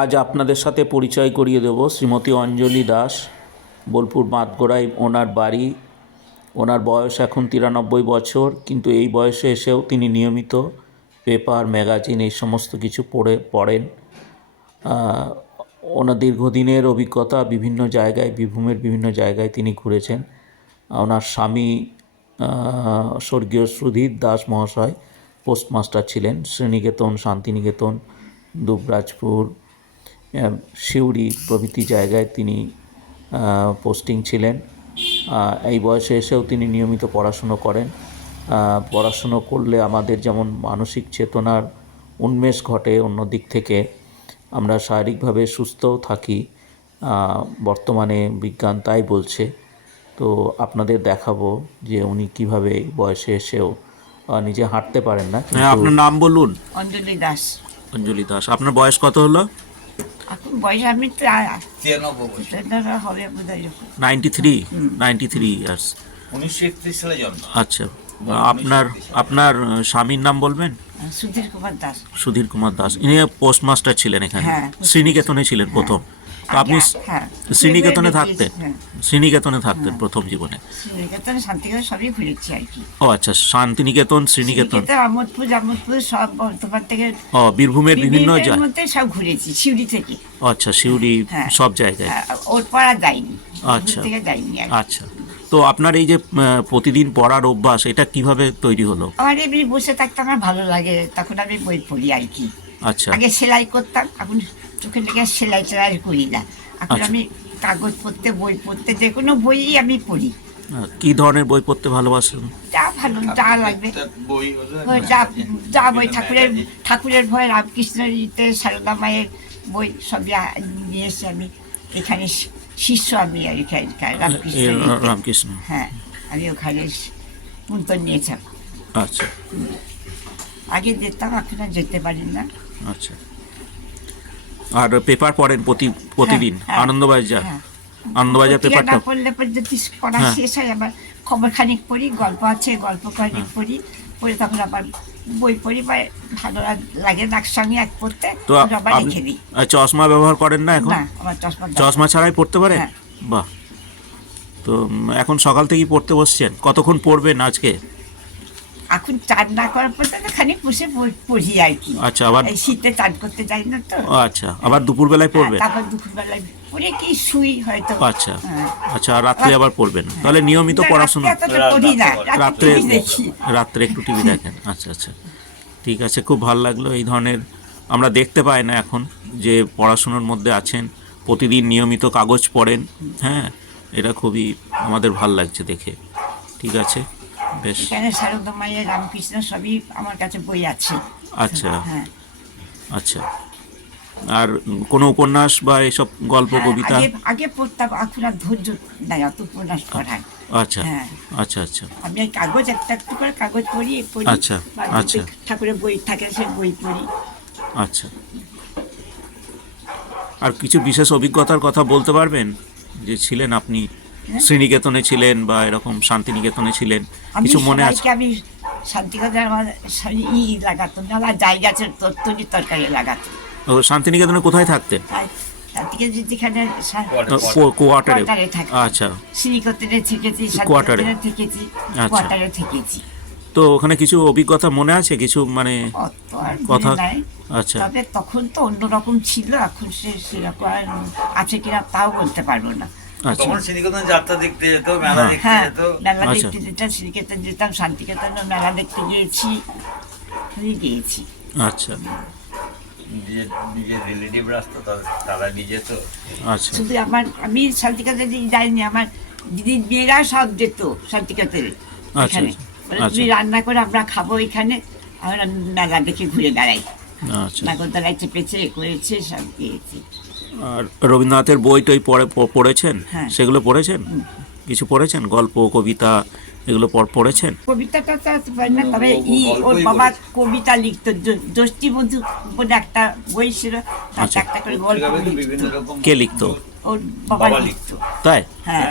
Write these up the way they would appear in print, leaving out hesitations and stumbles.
আজ আপনাদের সাথে পরিচয় করিয়ে দেব শ্রীমতী অঞ্জলি দাস, বোলপুর মাতগড়ায় ওনার বাড়ি। ওনার বয়স এখন 93 বছর, কিন্তু এই বয়সে এসেও তিনি নিয়মিত পেপার, ম্যাগাজিন এই সমস্ত কিছু পড়েন। ওনার দীর্ঘদিনের অভিজ্ঞতা, বিভিন্ন জায়গায়, বীরভূমের বিভিন্ন জায়গায় তিনি ঘুরেছেন। ওনার স্বামী স্বর্গীয় সুধীর দাস মহাশয় পোস্টমাস্টার ছিলেন। শ্রীনিকেতন, শান্তিনিকেতন, দুবরাজপুর, সিউড়ি প্রভৃতি জায়গায় তিনি পোস্টিং ছিলেন। এই বয়সে এসেও তিনি নিয়মিত পড়াশুনো করেন। পড়াশুনো করলে আমাদের যেমন মানসিক চেতনার উন্মেষ ঘটে, অন্য দিক থেকে আমরা শারীরিকভাবে সুস্থও থাকি, বর্তমানে বিজ্ঞান তাই বলছে। তো আপনাদের দেখাবো যে উনি কীভাবে বয়সে এসেও নিজে হাঁটতে পারেন না। আপনার নাম বলুন। অঞ্জলি দাস। অঞ্জলি দাস, আপনার বয়স কত হলো? এখন বয়স আমি 93 হবে বোধহয়। 93 ইয়ার্স। 1931 সালে জন্ম। আচ্ছা, আপনার স্বামীর নাম বলবেন? সুধীর কুমার দাস। সুধীর কুমার দাস, ইনি পোস্টমাস্টার ছিলেন এখানে। হ্যাঁ, শ্রীনিকেতনে ছিলেন প্রথম। তো আপনি শ্রীনিকেতনে থাকতেন? শ্রীনিকেতনে থাকতেন প্রথম জীবনে? শ্রীনিকেতন, শান্তিনিকেতন সবই ঘুরেছি আর কি। ও আচ্ছা, শান্তিনিকেতন, শ্রীনিকেতন, আমোদপুর সব বর্ধমান থেকে, বীরভূমের বিভিন্ন মধ্যে সব ঘুরেছি, সিউড়ি থেকে। আচ্ছা, সিউড়ি, সব জায়গায়। ওর পড়া যায়নি। আচ্ছা থেকে যায়নি। আচ্ছা, তো আপনার এই যে প্রতিদিন পড়ার অভ্যাস, এটা কিভাবে তৈরি হলো? আমার এমনি বসে থাকতে আমার ভালো লাগে, তখন আমি বই পড়ি আর কি। আচ্ছা, আগে সেলাই করতাম, এখন চোখের লেগে সেলাই টেলাই করি না। এখন আমি কাগজ পড়তে, বই পড়তে, যে কোনো বইই আমি পড়ি। কি ধরনের বই পড়তে ভালোবাসেন? যা ভালো, যা লাগবে, যা বই, ঠাকুরের ভয়, রামকৃষ্ণের, সারদা মায়ের বই সবই নিয়ে এসে আমি এখানে শিষ্য, আমি রামকৃষ্ণ। হ্যাঁ, আমি ওখানে মন্তন নিয়েছিলাম। আচ্ছা, আগে যেতাম, এখন আর যেতে পারি না। আচ্ছা, আর পেপার পড়েন প্রতিদিন? আনন্দবাজার, আনন্দবাজার পেপারটা পড়লে যদি পড়া শেষ হয়, আবার খবর খানিক পড়ি, গল্প আছে, গল্প খানিক পড়ি, পড়ে তখন আবার বই পড়ি, বা ভালো লাগে না সঙ্গে এক পড়তে, তো আবার লিখে দিই। চশমা ব্যবহার করেন না এখন? না, আমার চশমা ছাড়াই পড়তে পারেন? বাহ। তো এখন সকাল থেকেই পড়তে বসছেন, কতক্ষণ পড়বেন আজকে? এখন চান না করার পর খানিক বসে পড়ি আর কি। আচ্ছা, আবার এই শীতে চান করতে যাই না তো। আচ্ছা, আবার দুপুরবেলায় পড়বেন? তারপর দুপুরবেলায় পড়ে কি শুই হয়তো। আচ্ছা, আচ্ছা, আর রাত্রে আবার পড়বেন? তাহলে নিয়মিত পড়াশোনা? রাত্রে একটু টিভি দেখেন। আচ্ছা আচ্ছা, ঠিক আছে, খুব ভালো লাগলো। এই ধরনের আমরা দেখতে পাই না এখন, যে পড়াশোনার মধ্যে আছেন, প্রতিদিন নিয়মিত কাগজ পড়েন। হ্যাঁ, এটা খুবই আমাদের ভাল লাগছে দেখে। ঠিক আছে, বেশ। এখানে সারদা মায়ের, রামকৃষ্ণ সবই আমার কাছে বই আছে। আচ্ছা, আচ্ছা, আর কোনো উপন্যাস বা এসব গল্প, কবিতা? আগে পড়তাম, এখন আর ধৈর্য নাই অত উপন্যাস পড়ার। আচ্ছা, আচ্ছা, আচ্ছা, আমি কাগজ একটা একটু করে কাগজ পড়ি। আচ্ছা, আচ্ছা, ঠাকুরের বই থাকে, সে বই পড়ি। আচ্ছা, আর কিছু বিশেষ অভিজ্ঞতার কথা বলতে পারবেন যে ছিলেন আপনি শ্রীনিকেতনে ছিলেন বা এরকম শান্তিনিকেতনে ছিলেন, কিছু মনে আছে? আমি শান্তিনিকেতনে লাগাতো না, জায়গা আছে, তরকারি লাগাতো। ও, শান্তিনিকেতনে কোথায় থাকতেন? কোয়ার্টারে। আচ্ছা, শ্রীনিকেতনে থেকেছি, শান্তিনিকেতনে থেকেছি, কোয়ার্টারে থেকেছি। তো ওখানে কিছু অভিজ্ঞতা মনে আছে, কিছু মানে কথা? আচ্ছা, তবে তখন তো অন্যরকম ছিল, এখন সেরকম আছে কিনা তাও বলতে পারবো না। তখন শ্রীনিকেতন যাত্রা দেখতে যেত, মেলা দেখতে যেত। মেলা দেখতে যেতাম, শ্রীনিকেতন যেতাম, শান্তিনিকেতন মেলা দেখতে গিয়েছি। আচ্ছা, নিজের রিলেটিভ রাস্তা, তারা নিজে তো। আচ্ছা, শুধু আমি শান্তিনিকেতনে যাইনি, আমার দিদির মেয়েরা সব যেত শান্তিনিকেতনে। এখানে তুমি রান্না করে আমরা খাবো, এখানে আমরা মেলা দেখে ঘুরে বেড়াই। নাগরদোলায় চেপেছে, করেছে, সব দিয়েছি। আর রবীন্দ্রনাথের বই টই পড়েছেন? সেগুলো পড়েছেন? কিছু পড়েছেন? গল্প, কবিতা এগুলো পড়েছেন? কবিতাটা তো পারি না, তবে ওর বাবা কবিতা লিখতো, জ্যোষ্ঠী বন্ধু বলে একটা বই ছিল, তাতে একটা করে গল্প। কে লিখতো? ওর বাবা লিখতো। তাই? হ্যাঁ,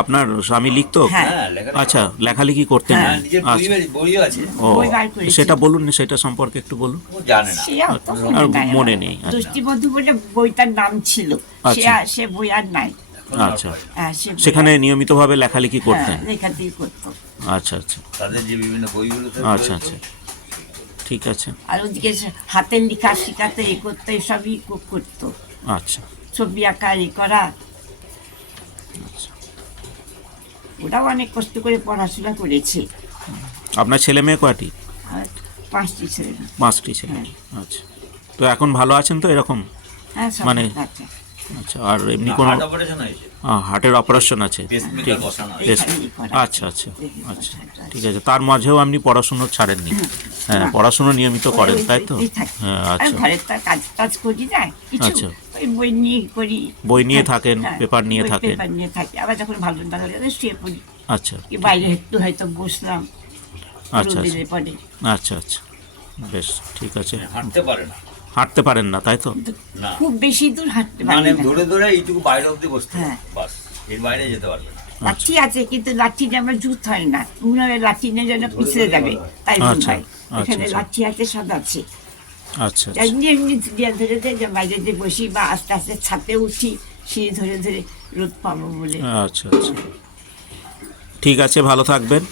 আপনার স্বামী লিখতো? হ্যাঁ। হ্যাঁ, লেখালেখি। আচ্ছা, লেখালেখি করতেন? হ্যাঁ, নিজের আচ্ছা। বইও আছে। ও, বই বার করেছি। সেটা বলুন, সেটা সম্পর্কে একটু বলুন। ও জানে না। সে অত আর মনে নাই মনে আমার। নেই, আচ্ছা। দোস্তিবন্ধু বলে বইটার নাম ছিল, আচ্ছা। সে বই আর নাই। এখন আচ্ছা। আর হয়। হ্যাঁ, সে বই সেখানে আর- নিয়মিতভাবে লেখালেখি করতেন? হ্যাঁ, লেখাতেই করতো। আচ্ছা আচ্ছা তাদের যে বিভিন্ন বইগুলোতে আচ্ছা রয়েছে, আচ্ছা, ঠিক আছে। আর ওদিকে হাতের লেখা শেখাতে এ করতে এসবই করতো, আচ্ছা ছবি আঁকা এ করা। আচ্ছা। ওরাও অনেক কষ্ট করে পড়াশোনা করেছে। আপনার ছেলে মেয়ে কয়টি? আর 5টি ছেলে। 5টি ছেলে। হ্যাঁ। আচ্ছা, তো এখন ভালো আছেন তো এরকম? হ্যাঁ, সব মানে- ঠিক আছে। আচ্ছা, আর এমনি কোনো হার্ট অপারেশন হয়েছে, হার্টের অপারেশন আছে? পেসমেকার ঠিক বসানো আছে। বেশ। এখানেই করা। আচ্ছা আচ্ছা আচ্ছা, এখানেই ঠিক আছে। তার মাঝেও আপনি পড়াশুনো ছাড়েননি? হ্যাঁ, পড়াশুনো নিয়মিত করেন, তাই তো? ওই থাকি। হ্যাঁ, আর আচ্ছা। ঘরের তো কাজ টাজ করি না কিছু, আচ্ছা। ওই বই নিয়ে করি। বই নিয়ে হ্যাঁ, থাকেন, হ্যাঁ, পেপার নিয়ে ওই থাকেন। পেপার নিয়ে থাকি, আবার যখন ভালো না লাগে শুয়ে পড়ি। আচ্ছা কি বাইরে একটু হয়তো বসলাম আচ্ছা রোদের পরে। আচ্ছা আচ্ছা, বেশ, ঠিক আছে। হাঁটতে পারে না। হাঁটতে পারেন না, তাই তো? কিন্তু না। খুব বেশি দূর হাঁটতে পারি মানে না। ধরে ধরে এইটুকু বাইরে অব্দি বসতে হ্যাঁ। হবে, বাস, এর বাইরে যেতে পারবে না। লাঠি আছে কিন্তু লাঠিটা আমার জুত হয় না, মনে হয় লাঠি নিয়ে যেন পিছলে যাবে, তাই মনে আচ্ছা, হয়। আচ্ছা, এখানে আচ্ছা। লাঠি আছে, সব আছে। আচ্ছা আচ্ছা, এমনি এমনি দিয়ে ধরে ধরে যে বাইরে যে বসি বা আস্তে আস্তে ছাদে উঠি, সিঁড়ি ধরে ধরে রোদ পাবো বলে। আচ্ছা আচ্ছা, ঠিক আছে, ভালো থাকবেন,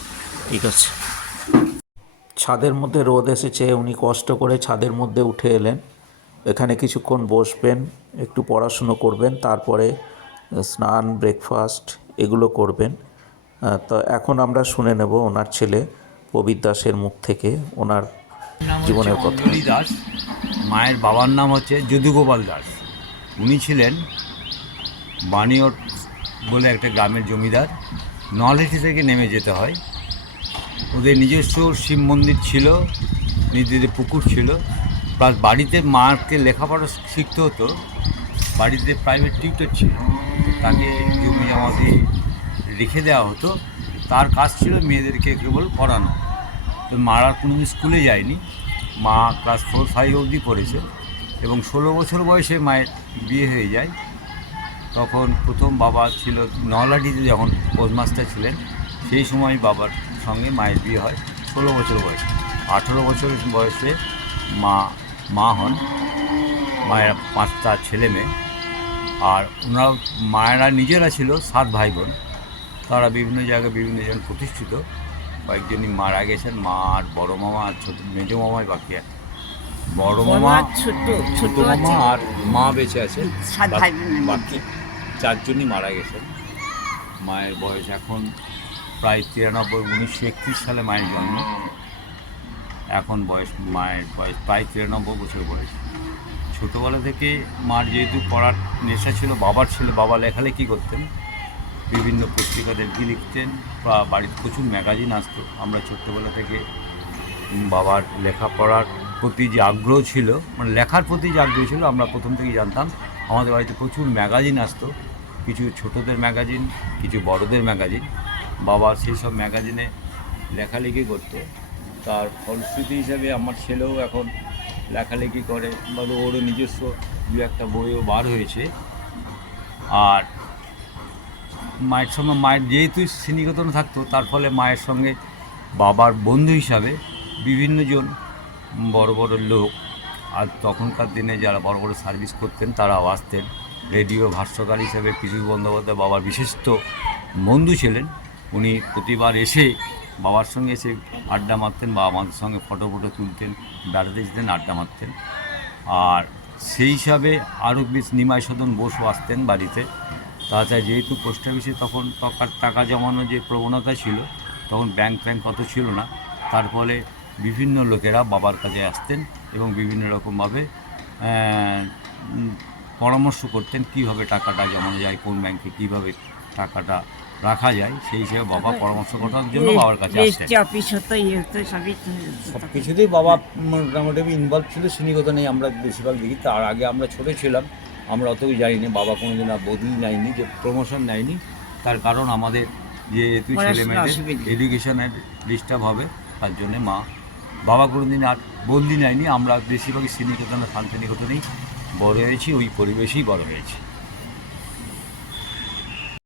ঠিক আছে। ছাদের মধ্যে রোদ এসেছে, উনি কষ্ট করে ছাদের মধ্যে উঠে এলেন। এখানে কিছুক্ষণ বসবেন, একটু পড়াশুনো করবেন, তারপরে স্নান, ব্রেকফাস্ট এগুলো করবেন। তো এখন আমরা শুনে নেব ওনার ছেলে প্রবীর দাসের মুখ থেকে ওনার জীবনের কথা। অঞ্জলি দাস, মায়ের বাবার নাম হচ্ছে যদুগোপাল দাস। উনি ছিলেন বানিয়র বলে একটা গ্রামের জমিদার। নলহেটি থেকে নেমে যেতে হয়। ওদের নিজস্ব শিব মন্দির ছিল, নিজেদের পুকুর ছিল, প্লাস বাড়িতে মাকে লেখাপড়া শিখতে হতো। বাড়িতে প্রাইভেট টিউটর ছিল, তাকে জমি জমা দিয়ে রেখে দেওয়া হতো। তার কাজ ছিল মেয়েদেরকে কেবল পড়ানো। তো মারা কোনোদিন স্কুলে যায়নি। মা ক্লাস 4-5 অবধি পড়েছে এবং 16 বছর বয়সে মায়ের বিয়ে হয়ে যায়। তখন প্রথম বাবা ছিল নলহাটিতে, যখন পোস্টমাস্টার ছিলেন, সেই সময় বাবার সঙ্গে মায়ের বিয়ে হয় 16 বছর বয়সে। 18 বছর বয়সে মা হন। মায়ের 5টা ছেলে মেয়ে। আর ওনারা মায়েরা নিজেরা ছিল 7 ভাই বোন। তারা বিভিন্ন জায়গায় বিভিন্ন জন প্রতিষ্ঠিত। কয়েকজনই মারা গেছেন। মা আর বড় মামা আর ছোট মেজো মামাই বাকি আছে। বড় মামা, ছোট ছোট মামা আর মা বেঁচে আছে। 7 ভাই বোনের বাকি 4জনই মারা গেছেন। মায়ের বয়স এখন প্রায় 93। 1931 সালে মায়ের জন্ম। এখন মায়ের বয়স প্রায় 93 বছর বয়স। ছোটোবেলা থেকে মার যেহেতু পড়ার নেশা ছিল, বাবার ছিল, বাবা লেখালেখি করতেন, বিভিন্ন পত্রিকাদেরকে লিখতেন, বা বাড়িতে প্রচুর ম্যাগাজিন আসতো। আমরা ছোট্টবেলা থেকে বাবার লেখাপড়ার প্রতি যে আগ্রহ ছিল, মানে লেখার প্রতি যে আগ্রহ ছিল, আমরা প্রথম থেকেই জানতাম। আমাদের বাড়িতে প্রচুর ম্যাগাজিন আসতো, কিছু ছোটদের ম্যাগাজিন, কিছু বড়দের ম্যাগাজিন। বাবা সেই সব ম্যাগাজিনে লেখালেখি করতো। তার ফলশ্রুতি হিসাবে আমার ছেলেও এখন লেখালেখি করে, বা ওরও নিজস্ব 2-1টা বইও বার হয়েছে। আর মায়ের যেহেতু শ্রীনিকেতনে থাকতো, তার ফলে মায়ের সঙ্গে বাবার বন্ধু হিসাবে বিভিন্নজন বড় বড় লোক, আর তখনকার দিনে যারা বড় বড় সার্ভিস করতেন তারাও আসতেন। রেডিও ভাষ্যকার হিসেবে পীযূষ বন্দ্যোপাধ্যায় বাবার বিশিষ্ট বন্ধু ছিলেন। উনি প্রতিবার এসে বাবার সঙ্গে এসে আড্ডা মারতেন, বা আমাদের সঙ্গে ফটো তুলতেন, বেড়াতে যেতেন, আড্ডা মারতেন। আর সেই হিসাবে আরও বেশ নিমাই সদন বসু আসতেন বাড়িতে। তাছাড়া যেহেতু পোস্ট অফিসে তখন টাকা জমানোর যে প্রবণতা ছিল, তখন ব্যাংক অত ছিল না, তার ফলে বিভিন্ন লোকেরা বাবার কাছে আসতেন এবং বিভিন্ন রকমভাবে পরামর্শ করতেন কীভাবে টাকাটা জমানো যায়, কোন ব্যাংকে কীভাবে টাকাটা রাখা যায়। সেই হিসেবে বাবা পরামর্শ করার জন্য বাবার কাছে আসতেন। অফিস হতো, ইয়ে হতো, সবই তো সব কিছুতেই বাবা মোটামুটি ইনভলভ ছিল। শ্রীনিকেতনে আমরা বেশিরভাগ দেখি। তার আগে আমরা ছোটো ছিলাম, আমরা অতই জানিনি। বাবা কোনোদিন আর বদলি নেয়নি, যে প্রমোশন নেয়নি। তার কারণ আমাদের যেহেতু ছেলে মেয়েদের এডুকেশনের ডিস্টার্ব হবে, তার জন্যে বাবা কোনোদিন আর বদলি নেয়নি। আমরা বেশিরভাগই শ্রীনিকেতনে শান্তিনিকেতনেই বড় হয়েছি, ওই পরিবেশেই বড় হয়েছি।